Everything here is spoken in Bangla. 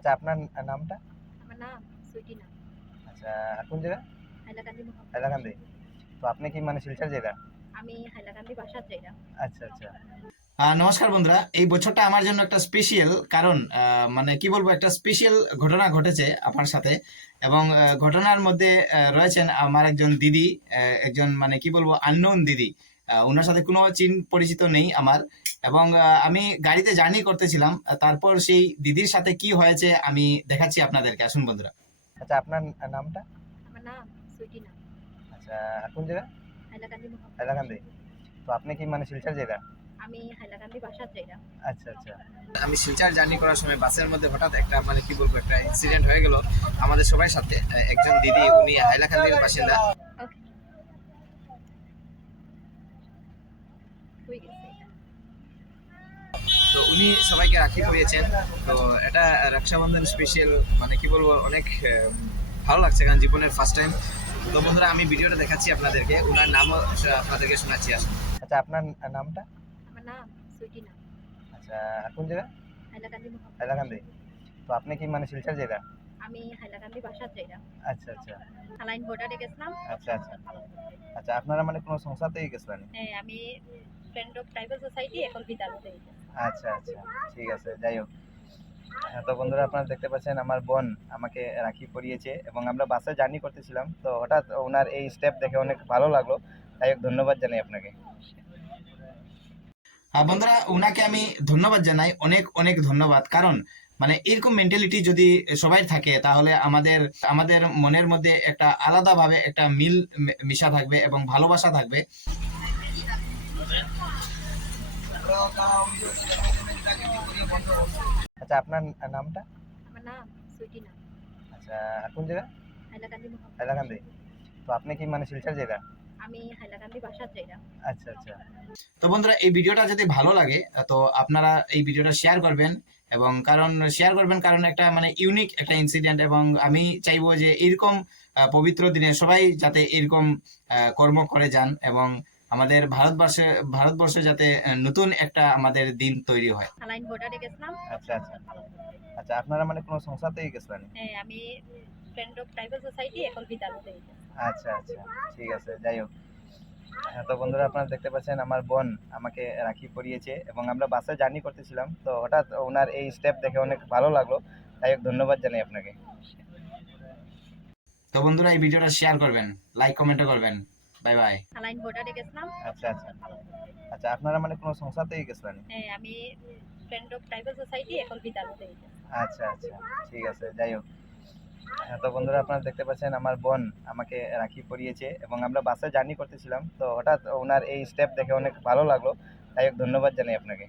আচ্ছা, আপনার নামটা? আমার নাম সুইটি নাম। আচ্ছা, কোন জায়গা? হাইলাকান্দি মোহাম্মদ। হাইলাকান্দি। তো আপনি কি মানে শিলচর জেলা? আমি হাইলাকান্দি বাসার যাইরা। আচ্ছা, আচ্ছা। নমস্কার বন্ধুরা, এই বছরটা আমার জন্য একটা স্পেশাল, কারণ মানে কি বলবো, একটা স্পেশাল ঘটনা ঘটেছে আমার সাথে। এবং ঘটনার মধ্যে রয়েছেন আমার একজন দিদি, একজন মানে কি বলবো আননোন দিদি। ওনার সাথে কোনো পরিচিত নেই আমার। এবং আমি গাড়িতে জার্নি করতেছিলাম, তারপর সেই দিদির সাথে কি হয়েছে আমি দেখাচ্ছি আপনাদেরকে। আসুন বন্ধুরা। আচ্ছা, আপনার নামটা? আমার নাম সুইটি নাম। আচ্ছা, কোন জায়গা? হাইলাকান্দি মোহাম্মদ। হাইলাকান্দি। তো আপনি কি মানে শিলচর জেলা? আমি হাইলাকান্দি বাসার যাইরা। আচ্ছা, আচ্ছা। আমি শিলচর জার্নি করার সময় বাসের মধ্যে হঠাৎ একটা মানে কি বলবো একটা ইনসিডেন্ট হয়ে গেল আমাদের সবার সাথে। একজন দিদি, উনি হাইলাকান্দির বাসিন্দা। ওকে, হয়ে গেছে এটা। তো উনি সবাইকে রাখি পরিয়েছেন। তো এটা রক্ষাবন্ধন স্পেশাল, মানে কি বলবো, অনেক ভালো লাগছে, কারণ জীবনের ফার্স্ট টাইম। তো বন্ধুরা, আমি ভিডিওটা দেখাচ্ছি আপনাদেরকে, ওনার নামও আপনাদেরকে শোনাচ্ছি। আসুন। আচ্ছা, আপনার নামটা? আমার নাম সুইটি নাম। আচ্ছা, কোন জায়গা? হাইলাকান্দি মোহাম্মদ। হাইলাকান্দি। তো আপনি কি মানে শিলচর জেলা? আমি হাইলাকান্দি বাসার যাইরা। আচ্ছা, আচ্ছা। হালাইন বর্ডারে গেছিলাম। আচ্ছা, আচ্ছা। আচ্ছা, আপনারা মানে কোনো সংস্থাতেই গেছিলেন? হ্যাঁ, আমি ফ্রেন্ড অফ ট্রাইবাল সোসাইটি এখন বিদ্যালয়ে। আচ্ছা, আচ্ছা। ঠিক আছে, যাই হোক। তো বন্ধুরা, আপনারা দেখতে পাচ্ছেন আমার বোন আমাকে রাখি পরিয়েছে এবং আমরা বাসে জার্নি করতেছিলাম। তো হঠাৎ ওনার এই স্টেপ দেখে অনেক ভালো লাগলো। তাই হোক, ধন্যবাদ জানাই আপনাকে। বন্ধুরা, ওনাকে আমি ধন্যবাদ জানাই, অনেক অনেক ধন্যবাদ। কারণ মানে এরকম মেন্টালিটি যদি সবাই থাকে, তাহলে আমাদের আমাদের মনের মধ্যে একটা আলাদাভাবে একটা মিল মিশা থাকবে এবং ভালোবাসা থাকবে। আচ্ছা, আপনার নামটা? আমার নাম সুইটি নাম। আচ্ছা, কোন জায়গা? হাইলাকান্দি মোহাম্মদ। হাইলাকান্দি। তো আপনি কি মানে শিলচর জেলা? আমি হাইলাকান্দি বাসার যাইরা। আচ্ছা, আচ্ছা। তো বন্ধুরা, এই ভিডিওটা যদি ভালো লাগে, তো আপনারা এই ভিডিওটা শেয়ার করবেন। এবং কারণ একটা মানে ইউনিক একটা ইনসিডেন্ট, এবং আমি চাইবো যে এরকম পবিত্র দিনে সবাই যাতে এরকম কর্ম করে যান, এবং আমাদের ভারতবর্ষে যাতে নতুন একটা আমাদের দিন তৈরি হয়। হালাইন বর্ডারে গেছিলাম। আচ্ছা, আচ্ছা। আচ্ছা, আপনারা মানে কোনো সংস্থাতেই গেছিলেন? হ্যাঁ, আমি ফ্রেন্ড অফ ট্রাইবাল সোসাইটি এখন বিদ্যালয়ে। আচ্ছা, আচ্ছা। ঠিক আছে, যাই হোক। তো বন্ধুরা, আপনারা দেখতে পাচ্ছেন আমার বোন আমাকে রাখি পরিয়েছে এবং আমরা বাসে জার্নি করতেছিলাম। তো হঠাৎ ওনার এই স্টেপ দেখে অনেক ভালো লাগলো। তাই হোক, ধন্যবাদ জানাই আপনাকে। তো বন্ধুরা, এই ভিডিওটা শেয়ার করবেন, লাইক কমেন্টও করবেন। Bye bye. হালাইন বর্ডারে গেছিলাম। আচ্ছা, আচ্ছা। আচ্ছা, আপনারা মানে কোনো সংস্থাতেই গেছিলেন? হ্যাঁ, আমি ফ্রেন্ড অফ ট্রাইবাল সোসাইটি এখন বিদ্যালয়ে। আচ্ছা, আচ্ছা। ঠিক আছে, যাই হোক। তো বন্ধুরা, আপনারা দেখতে পাচ্ছেন আমার বোন আমাকে রাখি পরিয়েছে এবং আমরা বাসে জার্নি করতেছিলাম। তো হঠাৎ ওনার এই স্টেপ দেখে অনেক ভালো লাগলো। তাই হোক, ধন্যবাদ জানাই আপনাকে।